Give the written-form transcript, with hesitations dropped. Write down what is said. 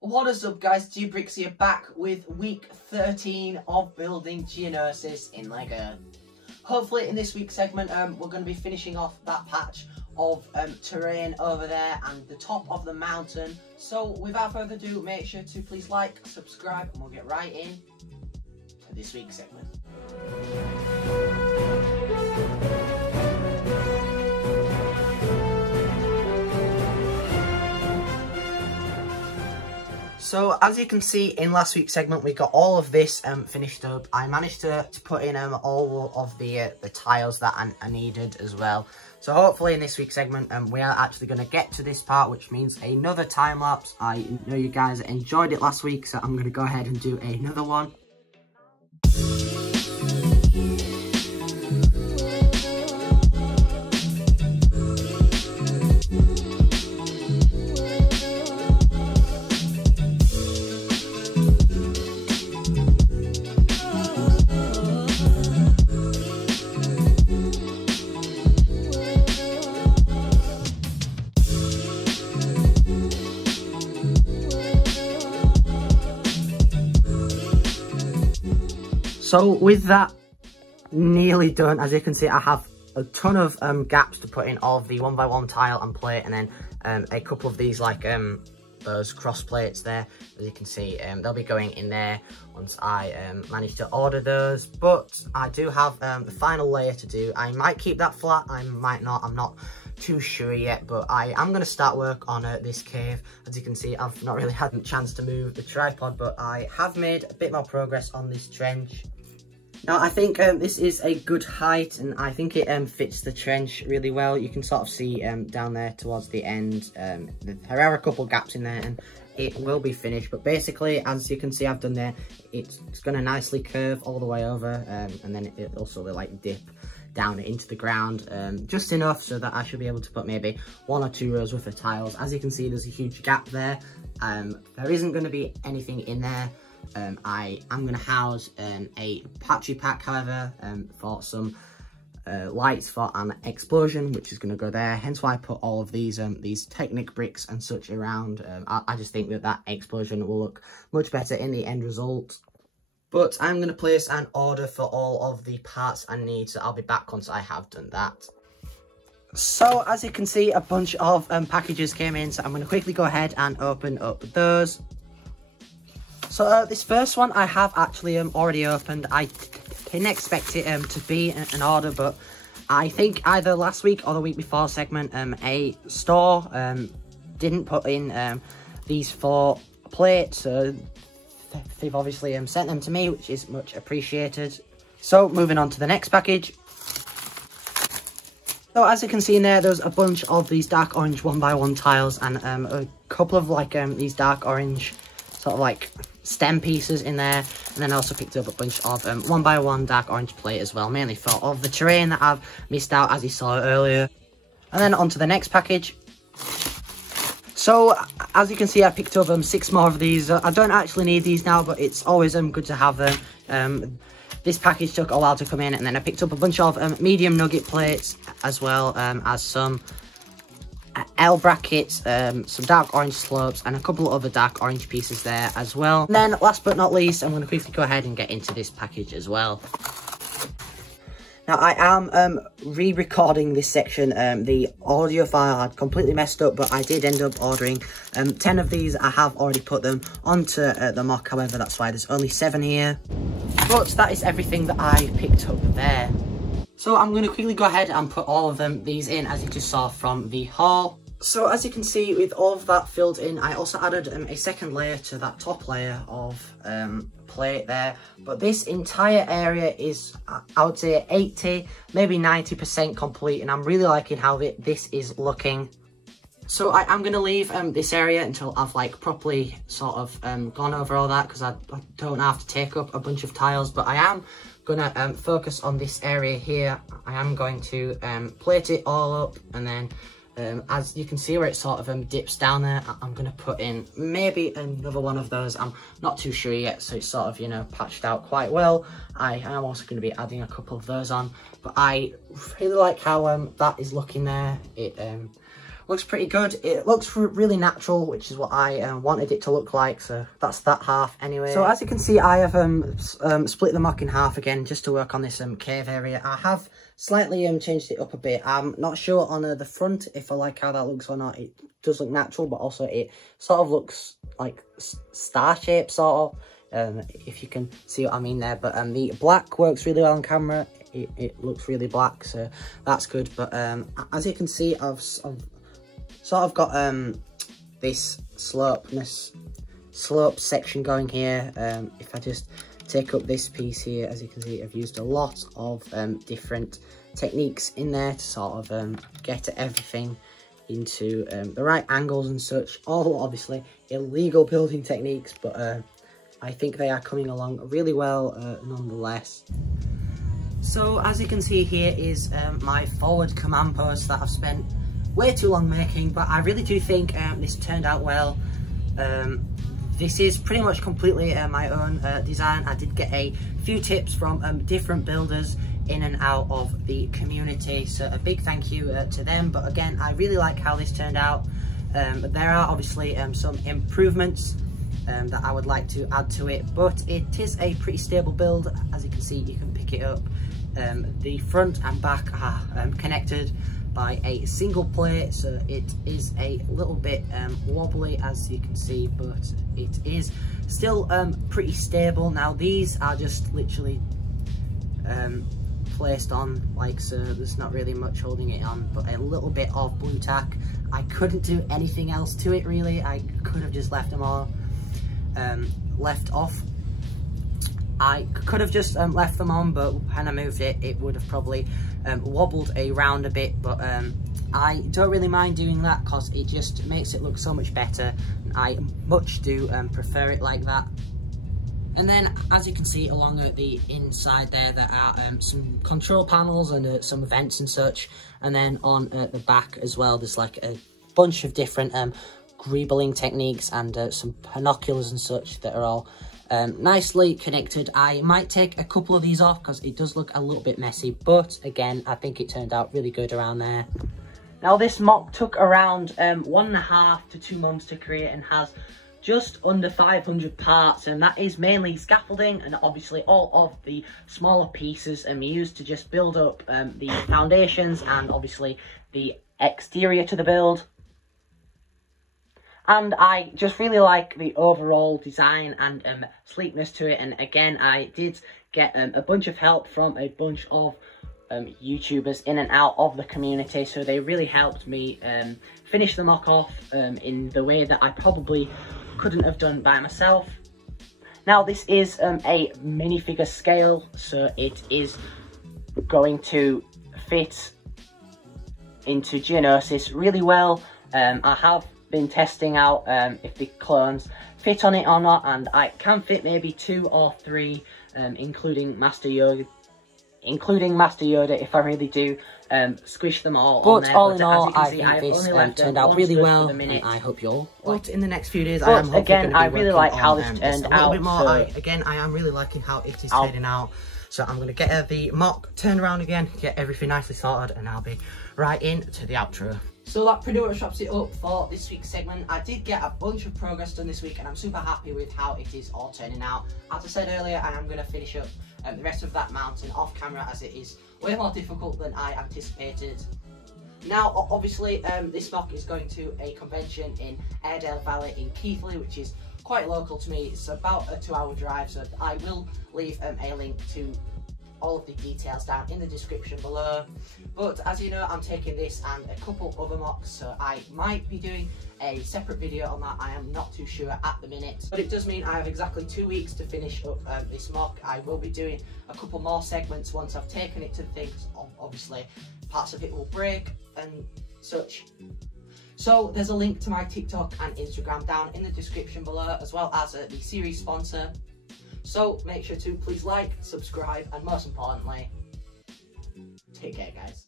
What is up, guys? Brix here, back with week 13 of building Geonosis in LEGO. Hopefully in this week's segment we're going to be finishing off that patch of terrain over there and the top of the mountain. So without further ado, make sure to please like, subscribe, and we'll get right in to this week's segment. So as you can see in last week's segment, we got all of this finished up. I managed to put in all of the tiles that I needed as well. So hopefully in this week's segment, we are actually going to get to this part, which means another time lapse. I know you guys enjoyed it last week, so I'm going to go ahead and do another one. So with that nearly done, as you can see, I have a ton of gaps to put in all of the 1x1 tile and plate, and then a couple of these like those cross plates there. As you can see, they'll be going in there once I manage to order those. But I do have the final layer to do. I might keep that flat, I might not, I'm not too sure yet, but I am going to start work on this cave. As you can see, I've not really had a chance to move the tripod, but I have made a bit more progress on this trench. Now, I think this is a good height, and I think it fits the trench really well. You can sort of see down there towards the end, there are a couple gaps in there, and it will be finished. But basically, as you can see, I've done there, it's going to nicely curve all the way over, and then it also will like dip down into the ground, just enough so that I should be able to put maybe 1 or 2 rows worth of tiles. As you can see, there's a huge gap there. There isn't going to be anything in there. I am going to house a patchy pack, however, for some lights for an explosion, which is going to go there. Hence why I put all of these Technic bricks and such around. I just think that explosion will look much better in the end result. But I'm going to place an order for all of the parts I need, so I'll be back once I have done that. So as you can see, a bunch of packages came in, so I'm going to quickly go ahead and open up those. So this first one I have actually already opened. I didn't expect it to be an order, but I think either last week or the week before segment, a store didn't put in these 4 plates, so they've obviously sent them to me, which is much appreciated. So moving on to the next package. So as you can see in there's a bunch of these dark orange 1x1 tiles, and a couple of like these dark orange sort of like stem pieces in there, and then I also picked up a bunch of 1x1 dark orange plate as well, mainly for all of the terrain that I've missed out, as you saw earlier. And then on to the next package. So as you can see, I picked up 6 more of these. I don't actually need these now, but it's always good to have them. This package took a while to come in, and then I picked up a bunch of medium nugget plates, as well as some L brackets, some dark orange slopes, and a couple of other dark orange pieces there as well. And then last but not least, I'm going to quickly go ahead and get into this package as well. Now I am re-recording this section. The audio file had completely messed up, but I did end up ordering 10 of these. I have already put them onto the mock, however that's why there's only 7 here. But that is everything that I picked up there. So I'm going to quickly go ahead and put all of these in, as you just saw from the haul. So as you can see, with all of that filled in, I also added a second layer to that top layer of plate there. But this entire area is, I would say, 80, maybe 90% complete, and I'm really liking how this is looking. So I'm going to leave this area until I've like properly sort of gone over all that, because I don't have to take up a bunch of tiles, but I am gonna focus on this area here. I am going to plate it all up, and then as you can see where it sort of dips down there, I'm gonna put in maybe another one of those. I'm not too sure yet, so it's sort of, you know, patched out quite well. I am also going to be adding a couple of those on, but I really like how that is looking there. It looks pretty good. It looks really natural, which is what I wanted it to look like. So that's that half anyway. So as you can see, I have split the mock in half again just to work on this cave area. I have slightly changed it up a bit. I'm not sure on the front if I like how that looks or not. It does look natural, but also it sort of looks like star shape sort of, if you can see what I mean there. But the black works really well on camera. It looks really black, so that's good. But as you can see, I've sort of got this slope section going here. If I just take up this piece here, as you can see, I've used a lot of different techniques in there to sort of get everything into the right angles and such. All obviously illegal building techniques, but I think they are coming along really well nonetheless. So as you can see, here is my forward command post that I've spent way too long making, but I really do think this turned out well. This is pretty much completely my own design. I did get a few tips from different builders in and out of the community, so a big thank you to them. But again, I really like how this turned out. There are obviously some improvements that I would like to add to it, but it is a pretty stable build. As you can see, you can pick it up. The front and back are connected by a single plate, so it is a little bit wobbly, as you can see, but it is still pretty stable. Now these are just literally placed on like so. There's not really much holding it on, but a little bit of blue tack. I couldn't do anything else to it really. I could have just left them all left off. I could have just left them on, but when I moved it, it would have probably wobbled around a bit, but I don't really mind doing that because it just makes it look so much better. I much do prefer it like that. And then, as you can see along the inside there are some control panels and some vents and such. And then on the back as well, there's like a bunch of different greebling techniques and some binoculars and such that are all nicely connected. I might take a couple of these off because it does look a little bit messy, but again, I think it turned out really good around there. Now this mock took around 1.5 to 2 months to create and has just under 500 parts, and that is mainly scaffolding and obviously all of the smaller pieces used to just build up the foundations and obviously the exterior to the build. And I just really like the overall design and sleekness to it. And again, I did get a bunch of help from a bunch of YouTubers in and out of the community. So they really helped me finish the mock off in the way that I probably couldn't have done by myself. Now this is a minifigure scale, so it is going to fit into Geonosis really well. I have been testing out if the clones fit on it or not, and I can fit maybe 2 or 3, including Master Yoda if I really do squish them all on there. All in all, I think this turned out really well, and I hope you all like it in the next few days. I am again, I really like how this turned out. Again, I am really liking how it is turning out. So I'm going to get the mock turned around again, get everything nicely sorted, and I'll be right into the outro. So that pretty much wraps it up for this week's segment. I did get a bunch of progress done this week, and I'm super happy with how it is all turning out. As I said earlier, I am going to finish up the rest of that mountain off camera, as it is way more difficult than I anticipated. Now, obviously, this mock is going to a convention in Airedale Valley in Keighley, which is quite local to me. It's about a 2-hour drive, so I will leave a link to all of the details down in the description below. But as you know, I'm taking this and a couple other mocks, so I might be doing a separate video on that. I am not too sure at the minute, but it does mean I have exactly 2 weeks to finish up this mock. I will be doing a couple more segments once I've taken it to the things. Obviously parts of it will break and such. So there's a link to my TikTok and Instagram down in the description below, as well as the series sponsor. So make sure to please like, subscribe, and most importantly, take care, guys.